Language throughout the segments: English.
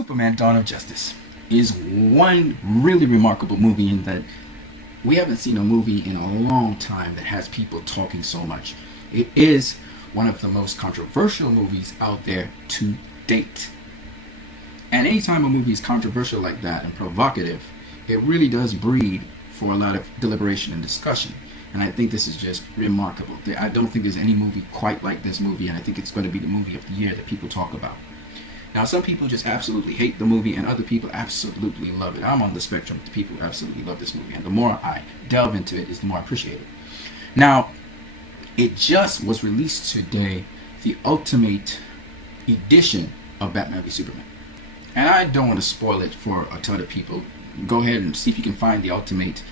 Superman Dawn of Justice is one really remarkable movie in that we haven't seen a movie in a long time that has people talking so much. It is one of the most controversial movies out there to date. And anytime a movie is controversial like that and provocative, it really does breed for a lot of deliberation and discussion. And I think this is just remarkable. I don't think there's any movie quite like this movie, and I think it's going to be the movie of the year that people talk about. Now, some people just absolutely hate the movie, and other people absolutely love it. I'm on the spectrum of people who absolutely love this movie, and the more I delve into it, the more I appreciate it. Now, it just was released today, the Ultimate Edition of Batman v Superman. And I don't want to spoil it for a ton of people. Go ahead and see if you can find the Ultimate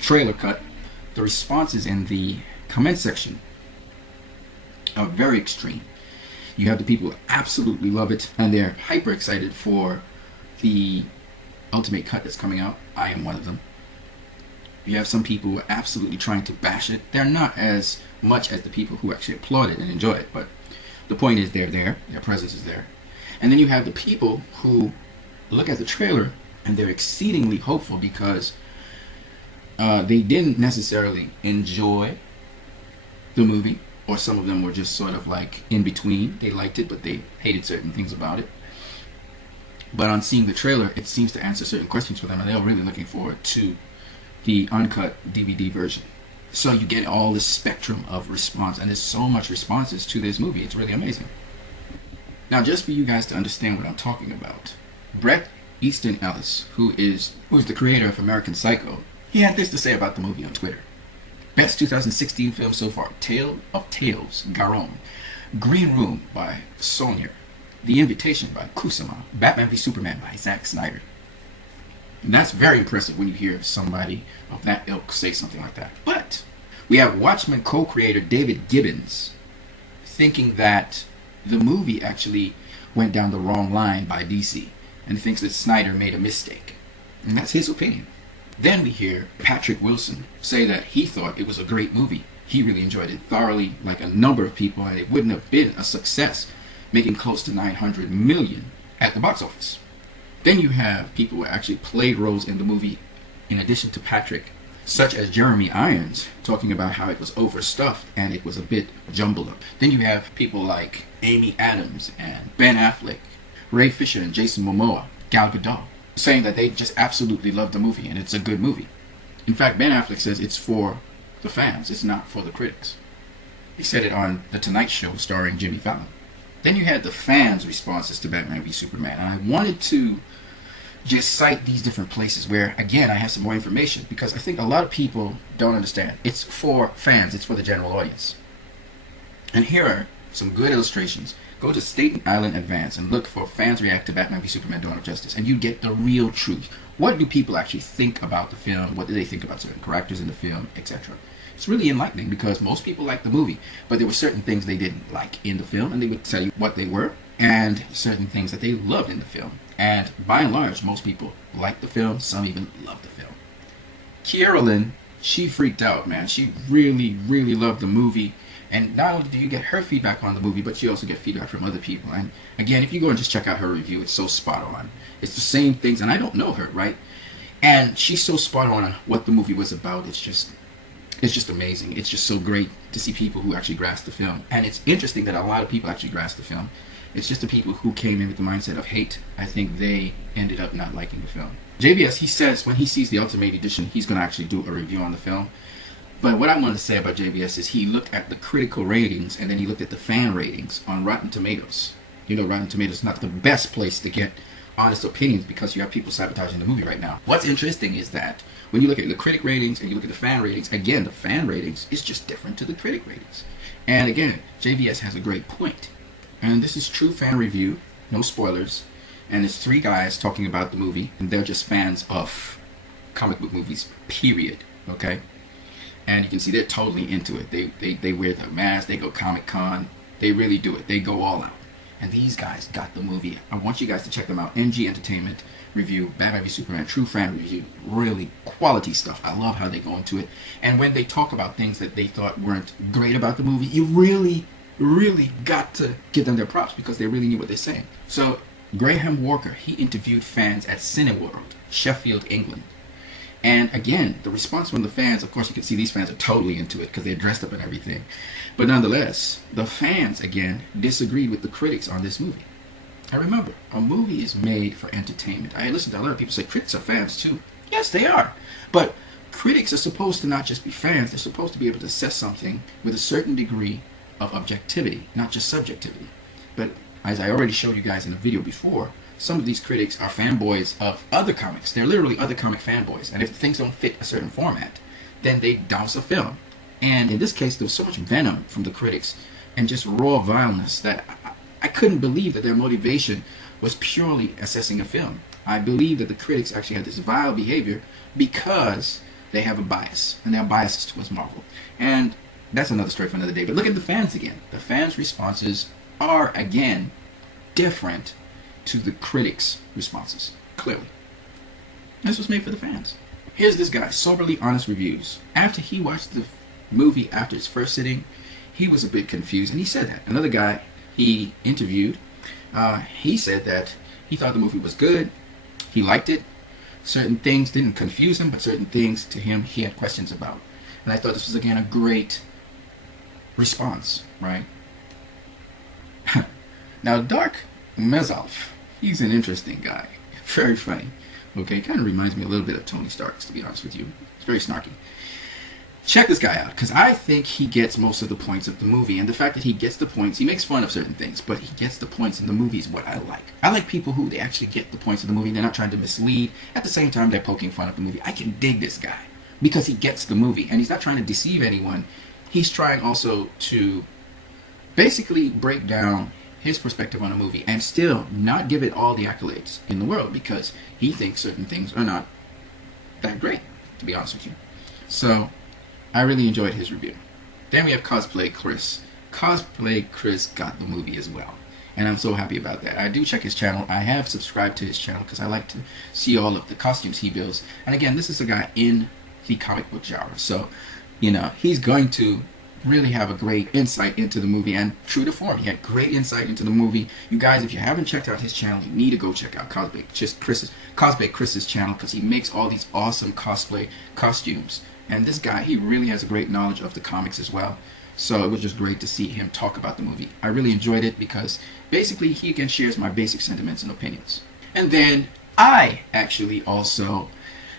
trailer cut. The responses in the comment section are very extreme. You have the people who absolutely love it, and they're hyper excited for the Ultimate cut that's coming out. I am one of them. You have some people who are absolutely trying to bash it. They're not as much as the people who actually applaud it and enjoy it, but the point is they're there. Their presence is there. And then you have the people who look at the trailer and they're exceedingly hopeful because they didn't necessarily enjoy the movie, or some of them were just sort of like in between. They liked it, but they hated certain things about it. But on seeing the trailer, it seems to answer certain questions for them, and they're really looking forward to the uncut DVD version. So you get all this spectrum of response, and there's so much responses to this movie. It's really amazing. Now, just for you guys to understand what I'm talking about, Bret Easton Ellis, who is the creator of American Psycho, he had this to say about the movie on Twitter. Best 2016 film so far: Tale of Tales, Garon; Green Room by Sonyer; The Invitation by Kusama; Batman v Superman by Zack Snyder. And that's very impressive when you hear somebody of that ilk say something like that. But we have Watchmen co-creator David Gibbons thinking that the movie actually went down the wrong line by DC, and thinks that Snyder made a mistake. And that's his opinion. Then we hear Patrick Wilson say that he thought it was a great movie. He really enjoyed it thoroughly, like a number of people, and it wouldn't have been a success, making close to $900 million at the box office. Then you have people who actually played roles in the movie, in addition to Patrick, such as Jeremy Irons, talking about how it was overstuffed and it was a bit jumbled up. Then you have people like Amy Adams and Ben Affleck, Ray Fisher and Jason Momoa, Gal Gadot, saying that they just absolutely love the movie and it's a good movie. In fact, Ben Affleck says it's for the fans, it's not for the critics. He said it on The Tonight Show starring Jimmy Fallon. Then you had the fans' responses to Batman v Superman, and I wanted to just cite these different places where, again, I have some more information, because I think a lot of people don't understand. It's for fans, it's for the general audience. And here are some good illustrations. Go to Staten Island Advance and look for fans react to Batman v Superman Dawn of Justice, and you get the real truth. What do people actually think about the film? What do they think about certain characters in the film, etc.? It's really enlightening, because most people like the movie, but there were certain things they didn't like in the film, and they would tell you what they were, and certain things that they loved in the film. And by and large, most people liked the film, some even loved the film. Kiera Lynn, she freaked out, man. She really, really loved the movie. And not only do you get her feedback on the movie, but you also get feedback from other people. And again, if you go and just check out her review, it's so spot on. It's the same things, and I don't know her, right? And she's so spot on what the movie was about. It's just amazing. It's just so great to see people who actually grasp the film. And it's interesting that a lot of people actually grasp the film. It's just the people who came in with the mindset of hate, I think they ended up not liking the film. JVS, he says when he sees the Ultimate Edition, he's going to actually do a review on the film. But what I want to say about JVS is he looked at the critical ratings, and then he looked at the fan ratings on Rotten Tomatoes. You know, Rotten Tomatoes is not the best place to get honest opinions, because you have people sabotaging the movie right now. What's interesting is that when you look at the critic ratings and you look at the fan ratings, again, the fan ratings is just different to the critic ratings. And again, JVS has a great point. And this is true fan review, no spoilers. And it's three guys talking about the movie, and they're just fans of comic book movies, period. Okay? And you can see they're totally into it. They wear the mask, they go Comic-Con, they really do it. They go all out. And these guys got the movie. I want you guys to check them out. NG Entertainment review, Batman v Superman, true fan review. Really quality stuff. I love how they go into it. And when they talk about things that they thought weren't great about the movie, you really really got to give them their props because they really knew what they're saying. So Graham Walker, he interviewed fans at Cineworld, Sheffield, England. And again, the response from the fans, of course, you can see these fans are totally into it because they're dressed up and everything. But nonetheless, the fans, again, disagreed with the critics on this movie. I remember, a movie is made for entertainment. I listen to a lot of people say critics are fans too. Yes, they are. But critics are supposed to not just be fans. They're supposed to be able to assess something with a certain degree of objectivity, not just subjectivity. But as I already showed you guys in a video before, some of these critics are fanboys of other comics. They're literally other comic fanboys. And if things don't fit a certain format, then they douse a film. And in this case, there was so much venom from the critics and just raw vileness that I couldn't believe that their motivation was purely assessing a film. I believe that the critics actually had this vile behavior because they have a bias, and their bias is towards Marvel. And that's another story for another day. But look at the fans again. The fans' responses are, again, different to the critics' responses, clearly. This was made for the fans. Here's this guy, Soberly Honest Reviews. After he watched the movie after his first sitting, he was a bit confused, and he said that. Another guy he interviewed, he said that he thought the movie was good, he liked it. Certain things didn't confuse him, but certain things to him he had questions about. And I thought this was, again, a great response, right? Now, Dark Mezalf, he's an interesting guy. Very funny. Okay, kind of reminds me a little bit of Tony Stark, to be honest with you. It's very snarky. Check this guy out, because I think he gets most of the points of the movie. And the fact that he gets the points, he makes fun of certain things, but he gets the points in the movie is what I like. I like people who they actually get the points of the movie. They're not trying to mislead. At the same time, they're poking fun of the movie. I can dig this guy because he gets the movie. And he's not trying to deceive anyone. He's trying also to basically break down his perspective on a movie and still not give it all the accolades in the world because he thinks certain things are not that great, to be honest with you. So I really enjoyed his review. Then we have Cosplay Chris. Cosplay Chris got the movie as well, and I'm so happy about that. I do check his channel. I have subscribed to his channel because I like to see all of the costumes he builds. And again, this is a guy in the comic book genre, so you know he's going to really have a great insight into the movie, and true to form, he had great insight into the movie. You guys, if you haven't checked out his channel, you need to go check out Cosplay Chris's channel because he makes all these awesome cosplay costumes. And this guy, he really has a great knowledge of the comics as well. So it was just great to see him talk about the movie. I really enjoyed it because basically he again shares my basic sentiments and opinions. And then I actually also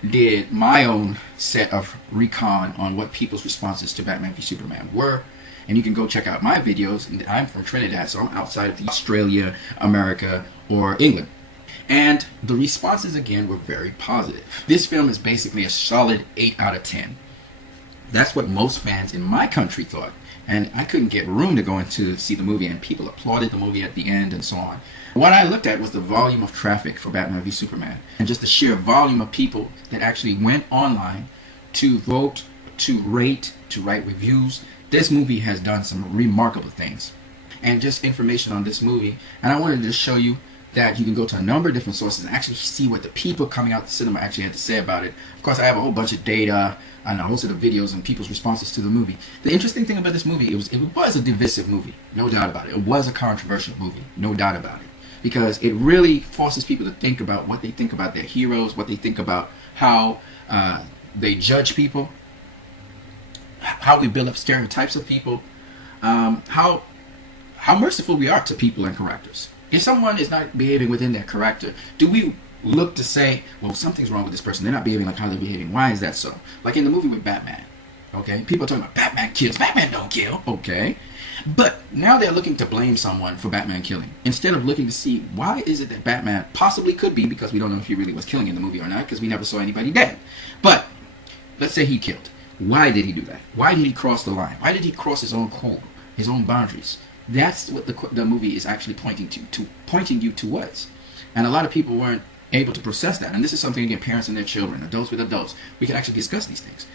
did my own set of recon on what people's responses to Batman v Superman were. And you can go check out my videos. And I'm from Trinidad, so I'm outside of Australia, America, or England. And the responses, again, were very positive. This film is basically a solid 8 out of 10. That's what most fans in my country thought. And I couldn't get room to go in to see the movie, and people applauded the movie at the end and so on. What I looked at was the volume of traffic for Batman v Superman, and just the sheer volume of people that actually went online to vote, to rate, to write reviews. This movie has done some remarkable things. And just information on this movie, and I wanted to show you that you can go to a number of different sources and actually see what the people coming out the cinema actually had to say about it. Of course, I have a whole bunch of data and a whole set of videos and people's responses to the movie. The interesting thing about this movie, it was a divisive movie, no doubt about it. It was a controversial movie, no doubt about it. Because it really forces people to think about what they think about their heroes, what they think about how they judge people, how we build up stereotypes of people, how merciful we are to people and characters. If someone is not behaving within their character, do we look to say, well, something's wrong with this person? They're not behaving like how they're behaving. Why is that so? Like in the movie with Batman, okay? People are talking about Batman kills. Batman don't kill, okay? But now they're looking to blame someone for Batman killing, instead of looking to see why is it that Batman possibly could be, because we don't know if he really was killing in the movie or not, because we never saw anybody dead. But let's say he killed. Why did he do that? Why did he cross the line? Why did he cross his own code, his own boundaries? That's what the movie is actually pointing you towards. And a lot of people weren't able to process that. And this is something, again, parents and their children, adults with adults, we can actually discuss these things.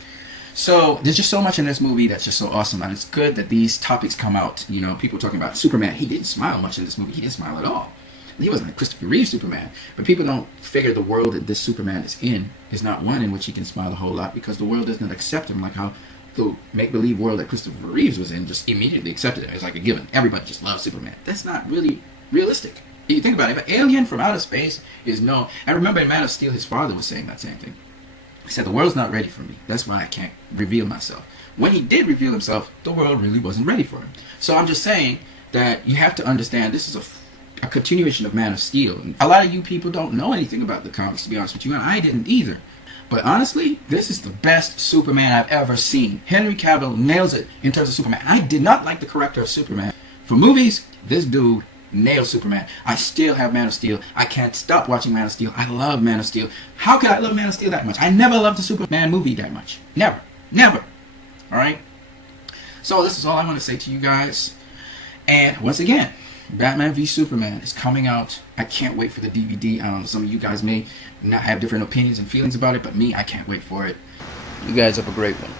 So there's just so much in this movie that's just so awesome. And it's good that these topics come out. You know, people talking about Superman. He didn't smile much in this movie. He didn't smile at all. He wasn't like Christopher Reeve Superman. But people don't figure the world that this Superman is in is not one in which he can smile a whole lot, because the world does not accept him like how the make-believe world that Christopher Reeves was in, just immediately accepted it. It's like a given. Everybody just loves Superman. That's not really realistic. If you think about it, if an alien from outer space is known, I remember in Man of Steel, his father was saying that same thing. He said, the world's not ready for me. That's why I can't reveal myself. When he did reveal himself, the world really wasn't ready for him. So I'm just saying that you have to understand this is a continuation of Man of Steel. And a lot of you people don't know anything about the comics, to be honest with you, and I didn't either. But honestly, this is the best Superman I've ever seen. Henry Cavill nails it in terms of Superman. I did not like the character of Superman. For movies, this dude nails Superman. I still have Man of Steel. I can't stop watching Man of Steel. I love Man of Steel. How could I love Man of Steel that much? I never loved the Superman movie that much. Never. Never. Alright? So this is all I want to say to you guys. And once again, Batman v Superman is coming out. I can't wait for the DVD. I don't know, some of you guys may not have different opinions and feelings about it, but me, I can't wait for it. You guys have a great one.